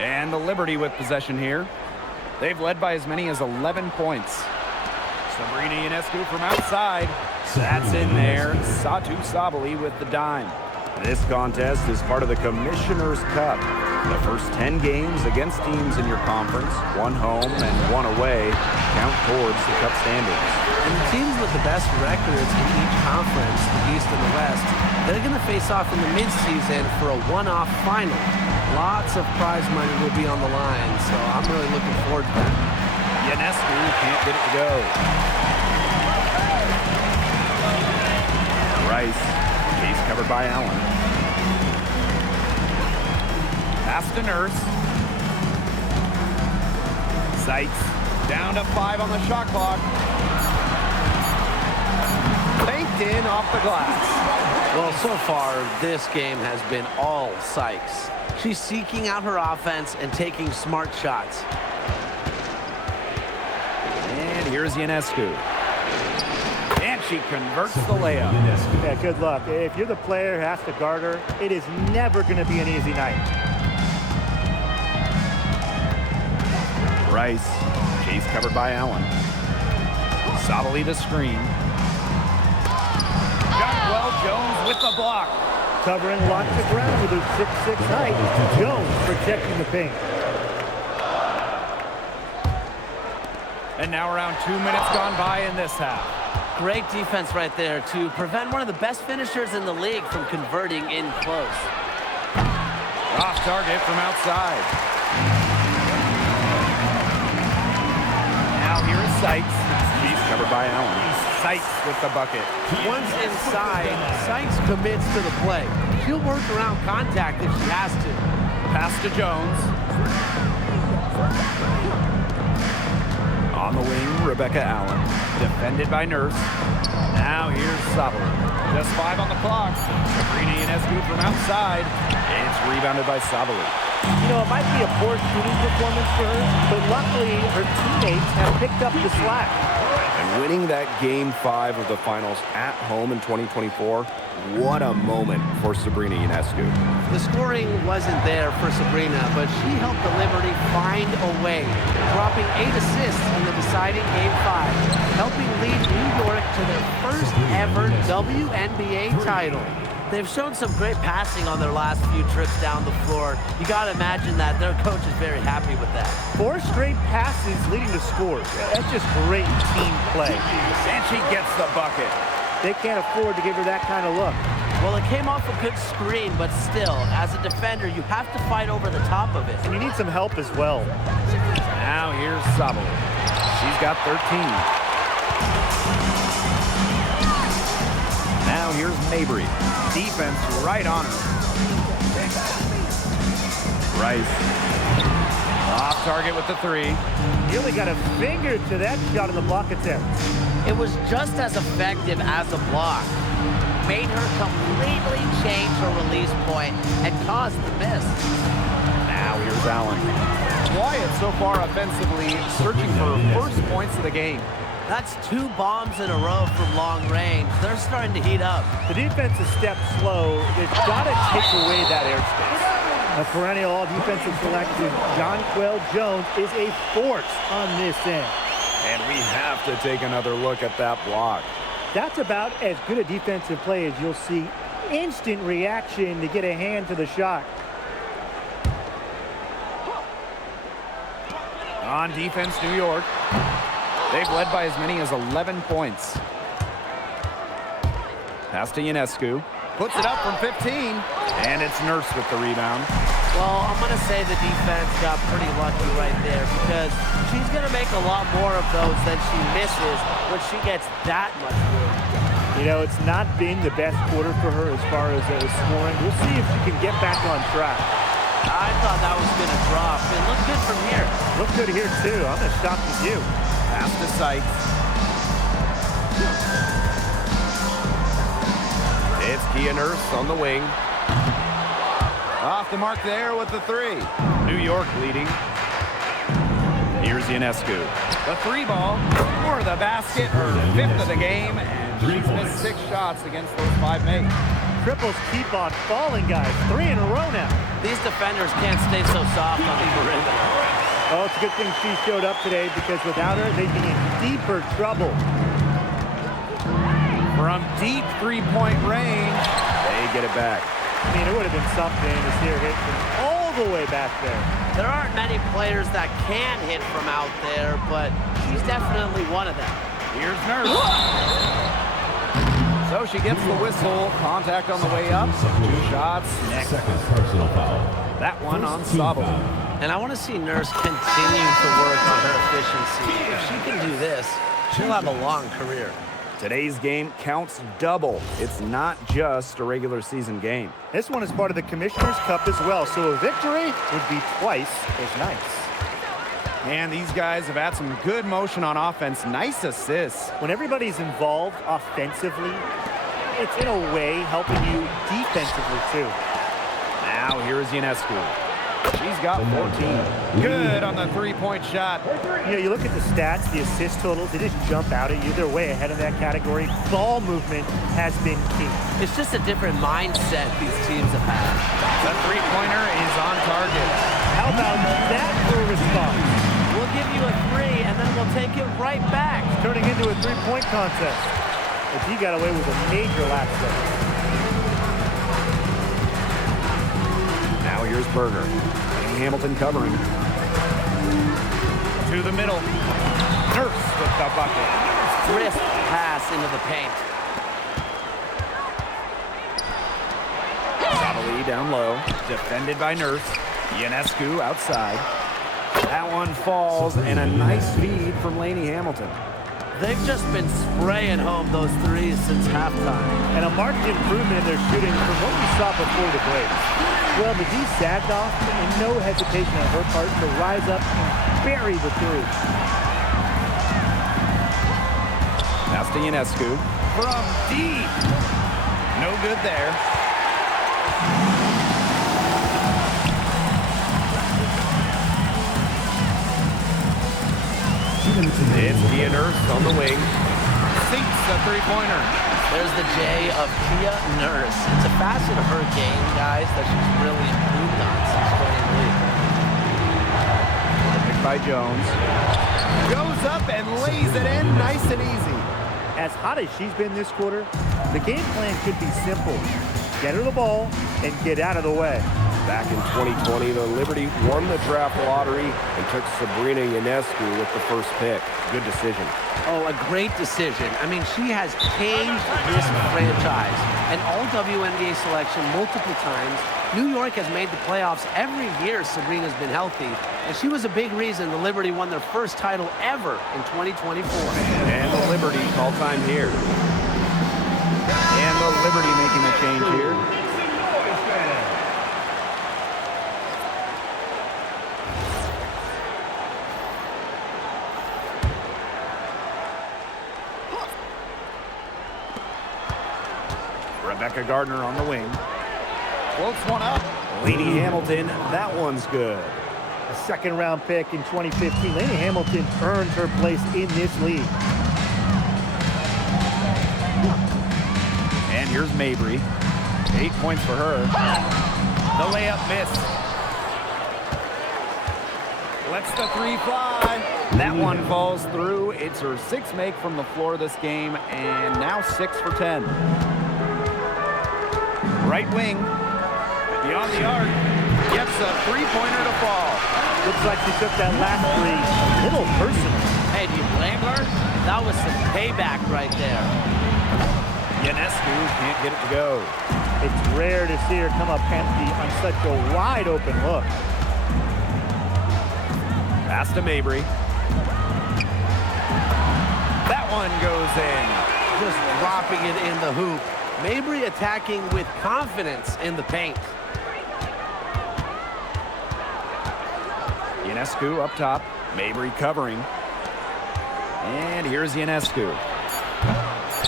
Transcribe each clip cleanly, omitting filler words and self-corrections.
And the Liberty with possession here. They've led by as many as 11 points. Sabrina Ionescu from outside. That's in there. Satu Sabali with the dime. This contest is part of the Commissioner's Cup. The first 10 games against teams in your conference, one home and one away, count towards the Cup standings. And the teams with the best records in each conference, the East and the West, they're going to face off in the midseason for a one-off final. Lots of prize money will be on the line, so I'm really looking forward to that. Ionescu can't get it to go. Rice, case covered by Allen. Pass to Nurse. Seitz down to 5 on the shot clock. Banked in off the glass. Well, so far, this game has been all Sykes. She's seeking out her offense and taking smart shots. And here's Ionescu. And she converts the layup. Yeah, good luck. If you're the player who has to guard her, it is never going to be an easy night. Rice, chase covered by Allen. Sabali the screen. Jones with the block. Covering lots of ground with her 6'6" height. Jones protecting the paint. And now around 2 minutes gone by in this half. Great defense right there to prevent one of the best finishers in the league from converting in close. Off target from outside. Now here is Sykes. He's covered by Allen. Sykes with the bucket. Once inside, Sykes commits to the play. She'll work around contact if she has to. Pass to Jones. On the wing, Rebecca Allen. Defended by Nurse. Now here's Sabali. Just 5 on the clock. Sabrina Ionescu from outside. It's rebounded by Sabali. You know, it might be a poor shooting performance for her, but luckily her teammates have picked up the slack. And winning that Game 5 of the finals at home in 2024, what a moment for Sabrina Ionescu. The scoring wasn't there for Sabrina, but she helped the Liberty find a way, dropping 8 assists in the deciding Game 5, helping lead New York to their first ever WNBA title. They've shown some great passing on their last few trips down the floor. You got to imagine that their coach is very happy with that. 4 straight passes leading to scores. That's just great team play. And she gets the bucket. They can't afford to give her that kind of look. Well, it came off a good screen, but still, as a defender, you have to fight over the top of it. And you need some help as well. Now here's Sabali. She's got 13. Now here's Mabry. Defense right on her. Rice. Off target with the 3. He only got a finger to that shot in the block attempt. It was just as effective as a block. Made her completely change her release point and caused the miss. Now here's Allen. Quiet so far offensively, searching for first points of the game. That's 2 bombs in a row from long range. They're starting to heat up. The defense is step slow. They've got to take away that airspace. A perennial all-defensive selection, Jonquel Jones, is a force on this end. And we have to take another look at that block. That's about as good a defensive play as you'll see. Instant reaction to get a hand to the shot. On defense, New York. They've led by as many as 11 points. Pass to Ionescu. Puts it up from 15. And it's Nurse with the rebound. Well, I'm going to say the defense got pretty lucky right there because she's going to make a lot more of those than she misses when she gets that much room. You know, it's not been the best quarter for her as far as scoring. We'll see if she can get back on track. I thought that was going to drop. It looked good from here. Looked good here, too. I'm as shocked as you. Pass to Sykes. It's Kia Nurse on the wing. Off the mark there with the 3. New York leading. Here's Ionescu. The 3 ball for the basket, her 5th of the game, and she's missed 6 shots against those 5 mates. triples keep on falling, guys. 3 in a row now. These defenders can't stay so soft on the perimeter. Oh, it's a good thing she showed up today because without her, they'd be in deeper trouble. From deep three-point range, they get it back. I mean, it would have been something to see her hit from all the way back there. There aren't many players that can hit from out there, but she's definitely one of them. Here's Nurse. So she gets the whistle. Contact on the way up. 2 shots next. Second personal foul. That one on Sabali. And I want to see Nurse continue to work on her efficiency. If she can do this, she'll have a long career. Today's game counts double. It's not just a regular season game. This one is part of the Commissioner's Cup as well, so a victory would be twice as nice. And these guys have had some good motion on offense. Nice assists. When everybody's involved offensively, it's in a way helping you defensively too. Now here's Ionescu. She's got 14. Good on the three-point shot. You know, you look at the stats, the assist totals, they just jump out at you. They're way ahead of that category. Ball movement has been key. It's just a different mindset these teams have had. The three-pointer is on target. How about that for a response? We'll give you a 3, and then we'll take it right back. It's turning into a three-point contest. But he got away with a major lapse there. Now here's Berger. Hamilton covering. To the middle. Nurse with the bucket. Crisp pass into the paint. Sabali down low. Defended by Nurse. Ionescu outside. That one falls, and a nice feed from Lainey Hamilton. They've just been spraying home those threes since halftime. And a marked improvement in their shooting from what we saw before the break. Well, the D sagged off, and no hesitation on her part to rise up and bury the three. Pass to Ionescu. From deep. No good there. It's Kia Nurse on the wing. Sinks the three-pointer. There's the J of Kia Nurse. It's a facet of her game, guys, that she's really improved on since joining the league. Picked by Jones. Goes up and lays it in nice and easy. As hot as she's been this quarter, the game plan should be simple. Get her the ball and get out of the way. Back in 2020, the Liberty won the draft lottery and took Sabrina Ionescu with the first pick. Good decision. Oh, a great decision. I mean, she has changed this franchise. An all-WNBA selection multiple times. New York has made the playoffs every year Sabrina's been healthy. And she was a big reason the Liberty won their first title ever in 2024. And the Liberty call time here. And the Liberty making a change here. Rebecca Gardner on the wing. Floats one up. Lainey Hamilton, that one's good. A second-round pick in 2015. Lainey Hamilton earned her place in this league. And here's Mabry. 8 points for her. The layup missed. Lets the three fly. That one falls through. It's her 6th make from the floor this game, and now 6 for 10. Right wing, beyond the arc, gets a three-pointer to fall. Looks like she took that last three a little personal. Hey, do you blame her? That was some payback right there. Ionescu can't get it to go. It's rare to see her come up empty on such a wide-open look. Pass to Mabry. That one goes in. Just dropping it in the hoop. Mabry attacking with confidence in the paint. Ionescu up top. Mabry covering. And here's Ionescu.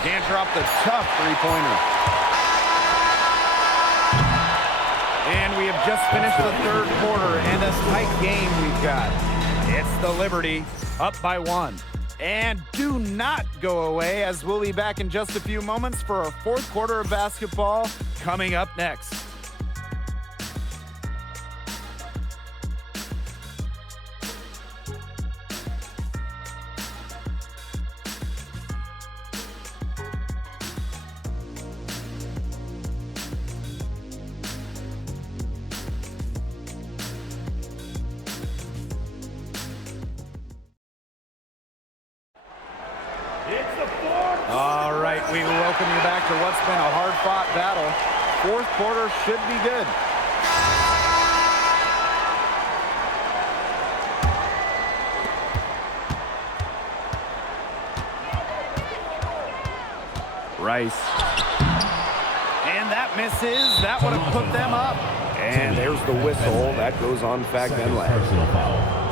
Can't drop the tough three-pointer. And we have just finished the third quarter, and a tight game we've got. It's the Liberty up by 1. And do not go away, as we'll be back in just a few moments for our 4th quarter of basketball. Coming up next. All right, we welcome you back to what's been a hard-fought battle. Fourth quarter should be good. Rice. And that misses. That would have put them up. And there's the whistle. That goes on Fagbenlad.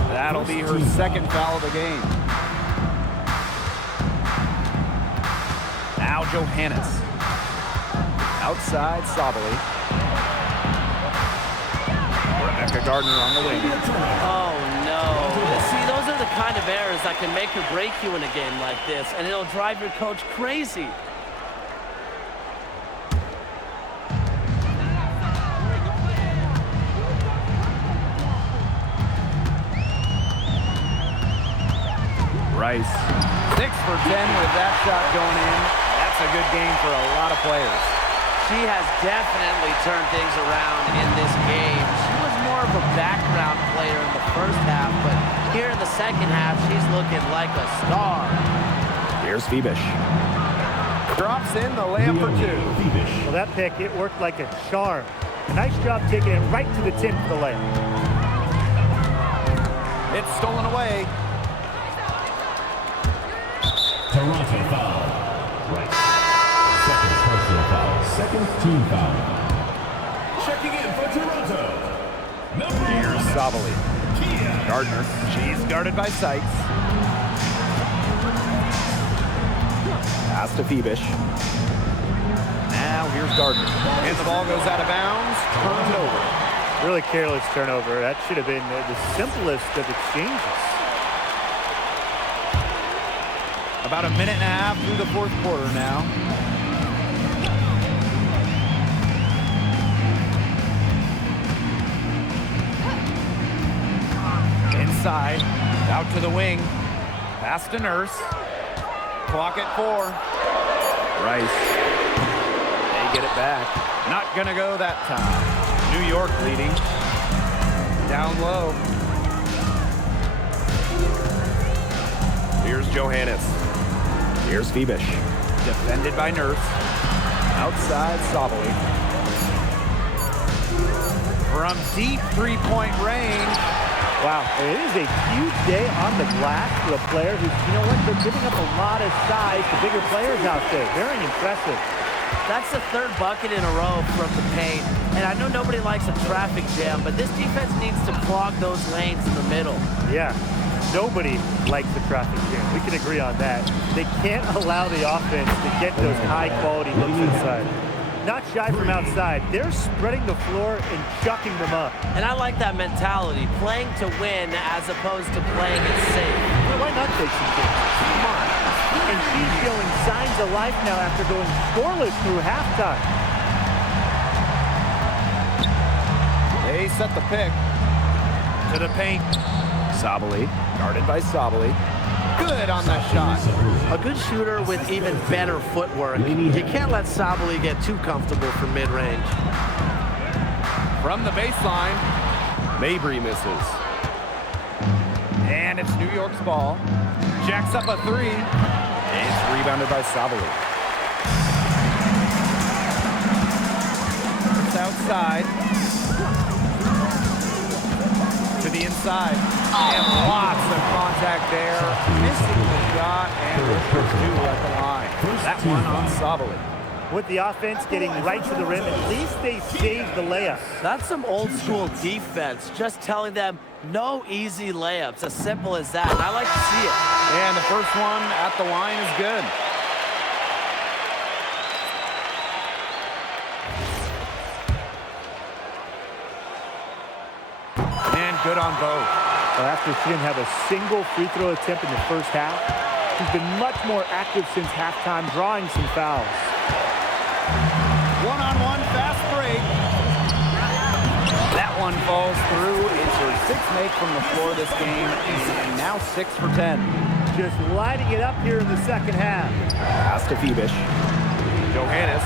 That'll be her second foul of the game. Now Johannes. Outside Sabali. Rebecca Gardner on the wing. Oh, no. See, those are the kind of errors that can make or break you in a game like this, and it'll drive your coach crazy. Rice. 6 for 10 with that shot going in. That's a good game for a lot of players. She has definitely turned things around in this game. She was more of a background player in the first half, but here in the second half, she's looking like a star. Here's Phoebish. Drops in the layup for 2. Well, that pick, it worked like a charm. A nice job taking it right to the tin for the layup. It's stolen away. Toronto foul. Right. Second personal foul. Second team foul. Checking in for Toronto. Here's Sabali. Gardner. She's guarded by Sykes. Pass to Phoebish. Now here's Gardner. And the ball goes out of bounds. Turned over. Really careless turnover. That should have been the simplest of exchanges. About a minute and a half through the fourth quarter now. Inside, out to the wing. Pass to Nurse. Clock at 4. Rice. They get it back. Not gonna go that time. New York leading. Down low. Here's Johannes. Here's Phoebish. Defended by Nurse. Outside Sabali. From deep three-point range. Wow, it is a huge day on the glass for a player who's, you know what, they're giving up a lot of size to bigger players out there. Very impressive. That's the third bucket in a row from the paint. And I know nobody likes a traffic jam, but this defense needs to clog those lanes in the middle. Yeah, nobody likes the traffic jam. We can agree on that. They can't allow the offense to get those high-quality looks inside. Not shy from outside. They're spreading the floor and chucking them up. And I like that mentality, playing to win as opposed to playing it safe. Well, why not take some chances? Come on. And she's showing signs of life now after going scoreless through halftime. They set the pick. To the paint. Sabali. Guarded by Sabali. Good on that shot. A good shooter with even better footwork. You can't let Sabali get too comfortable from mid-range. From the baseline. Mabry misses. And it's New York's ball. Jacks up a 3. And it's rebounded by Sabali. It's outside. To the inside. And lots of contact there. Missing the shot. And we're 2 at the line. That one on Sabali. With the offense getting right to the rim, at least they saved the layup. That's some old school defense, just telling them no easy layups, as simple as that. And I like to see it. And the first one at the line is good. And good on both. Well, after she didn't have a single free throw attempt in the first half, she's been much more active since halftime, drawing some fouls. One-on-one foul. one falls through. It's her sixth make from the floor this game, and now 6 for 10. Just lighting it up here in the second half. Pass to Phoebish. Johannes.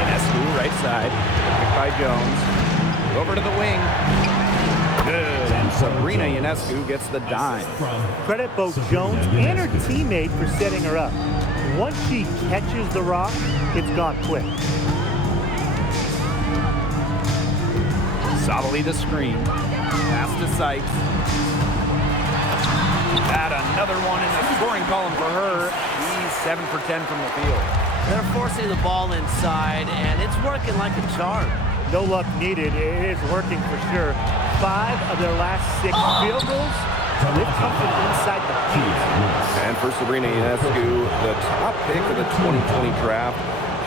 Ionescu, right side. Picked by Jones. Over to the wing. Good. And Sabrina Ionescu gets the dime. Credit both Jones and her teammate for setting her up. Once she catches the rock, it's gone quick. Sabali the screen. Pass to Sykes. Got another one in the scoring column for her. She's 7 for 10 from the field. They're forcing the ball inside, and it's working like a charm. No luck needed. It is working for sure. 5 of their last 6 field goals, they've come from inside the paint. And for Sabrina Ionescu, the top pick of the 2020 draft,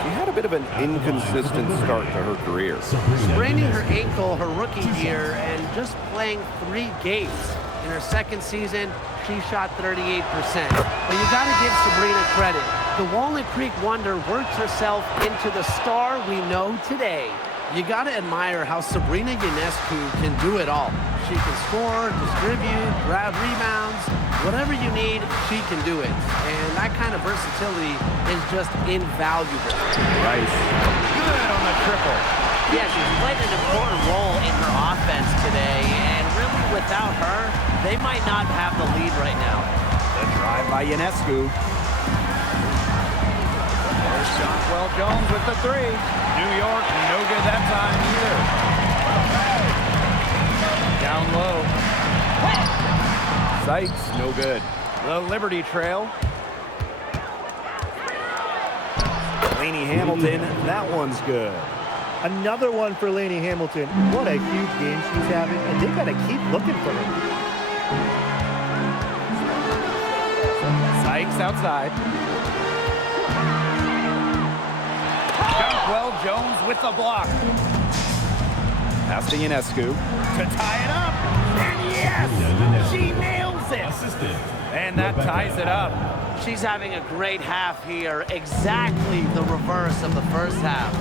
she had a bit of an inconsistent start to her career. Spraining her ankle her rookie year and just playing 3 games. In her second season, she shot 38%. But you got to give Sabrina credit. The Walnut Creek Wonder worked herself into the star we know today. You got to admire how Sabrina Ionescu can do it all. She can score, distribute, grab rebounds. Whatever you need, she can do it. And that kind of versatility is just invaluable. Rice. Good on the triple. Yeah, she's played an important role in her offense today. And really, without her, they might not have the lead right now. The drive by Ionescu. There's Jonquel Jones with the 3. New York, no good that time either. Down low. Sykes, no good. The Liberty trail. Lainey Hamilton, that one's good. Another one for Lainey Hamilton. What a huge game she's having, and they've got to keep looking for her. Sykes outside. Jonquel Jones with the block. Pass to Ionescu to tie it up. And yes, she nails it. And that ties it up. She's having a great half here. Exactly the reverse of the first half.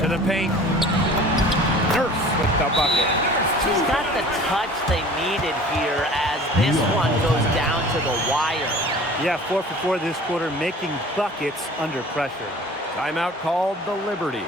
To the paint. Nurse with the bucket. She's got the touch they needed here as this one goes down to the wire. Yeah, 4 for 4 this quarter, making buckets under pressure. Timeout called the Liberty.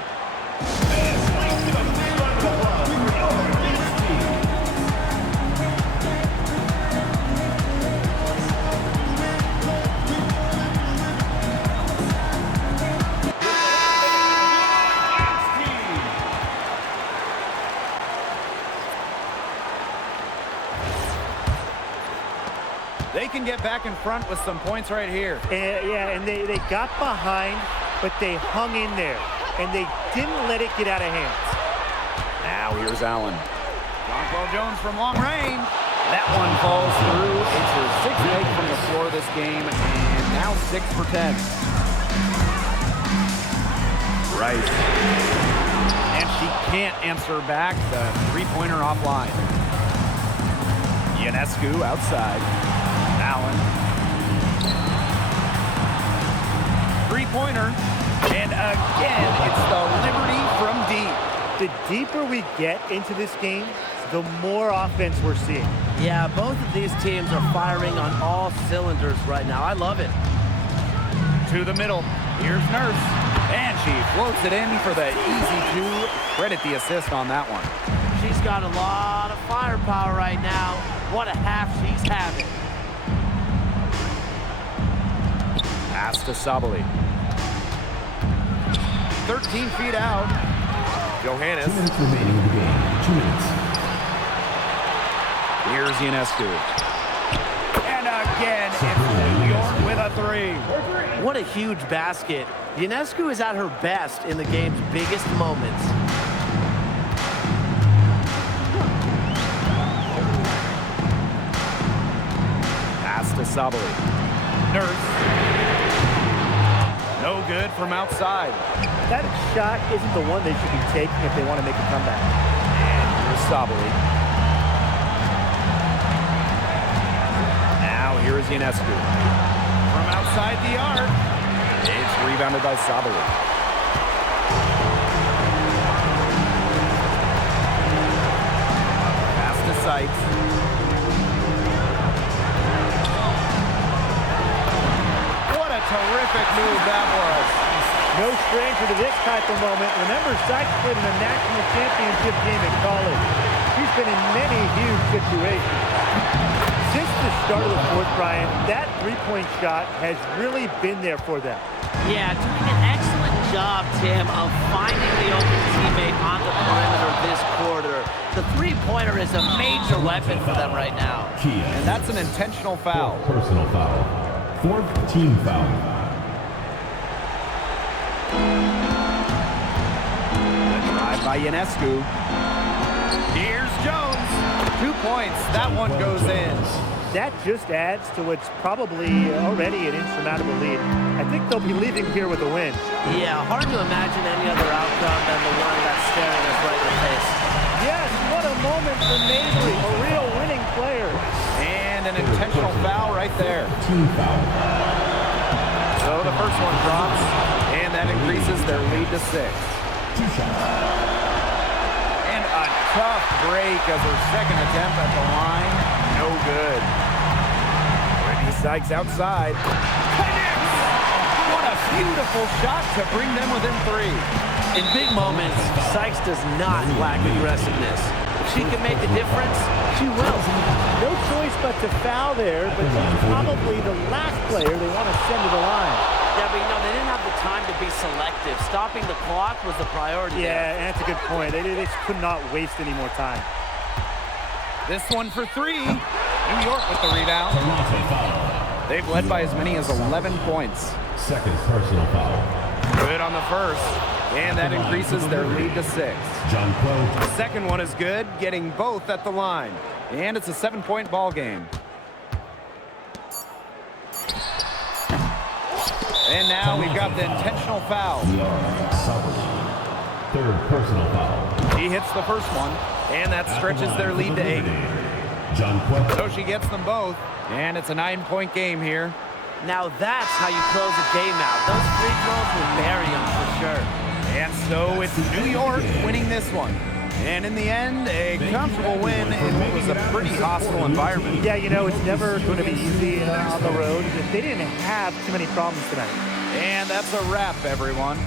They can get back in front with some points right here. And they got behind, but they hung in there, and they didn't let it get out of hands. Now here's Allen. Jonquel Jones from long range. That one falls through. It's her 6th make from the floor this game, and now 6 for 10. Rice. And she can't answer back the three-pointer offline. Ionescu outside. Allen. Three-pointer. And again, it's the Liberty from deep. The deeper we get into this game, the more offense we're seeing. Yeah, both of these teams are firing on all cylinders right now. I love it. To the middle. Here's Nurse. And she floats it in for the easy 2. Credit the assist on that one. She's got a lot of firepower right now. What a half she's having. Pass to Sabali. 13 feet out. Johannes. 2 minutes remaining in the game. 2 minutes. Here's Ionescu. And again, it's New York with a 3. What a huge basket. Ionescu is at her best in the game's biggest moments. Pass to Sabali. Nurse. No good from outside. That shot isn't the one they should be taking if they want to make a comeback. And here's Sabali. Now here's Ionescu. From outside the arc. It's rebounded by Sabali. Pass to Sykes. What a terrific move that was. No stranger to this type of moment. Remember, Sykes played in a national championship game in college. He's been in many huge situations. Since the start of the fourth, Brian, that three-point shot has really been there for them. Yeah, doing an excellent job, Tim, of finding the open teammate on the perimeter this quarter. The three-pointer is a major weapon for them right now. And that's an intentional foul. Personal foul. Fourth team foul. By Ionescu. Here's Jones. 2 points. That one goes in. That just adds to what's probably already an insurmountable lead. I think they'll be leaving here with a win. Yeah, hard to imagine any other outcome than the one that's staring us right in the face. Yes, what a moment for Mabry, a real winning player. And an intentional foul right there. Team foul. So the first one drops, and that increases their lead to 6. 2 shots. Tough break as her second attempt at the line. No good. Brittany Sykes outside. Connects! What a beautiful shot to bring them within 3. In big moments, Sykes does not lack aggressiveness. If she can make a difference, she will. No choice but to foul there, but she's probably the last player they want to send to the line. Yeah, but they didn't have the time to be selective. Stopping the clock was the priority. Yeah, and that's a good point. They just could not waste any more time. This one for 3. New York with the rebound. Toronto foul. They've led by as many as 11 points. Second personal foul. Good on the first, and that increases their lead to 6. John Crow. The second one is good, getting both at the line. And it's a 7-point ball game. And now we've got the intentional foul. Third personal foul. He hits the first one, and that stretches their lead to 8. John Quett. So she gets them both, and it's a 9-point game here. Now that's how you close a game out. Those free throws will bury them for sure. And so it's New York winning this one. And in the end, a comfortable win in what was a pretty hostile environment. Yeah, you know, it's never going to be easy on the road. They didn't have too many problems tonight. And that's a wrap, everyone.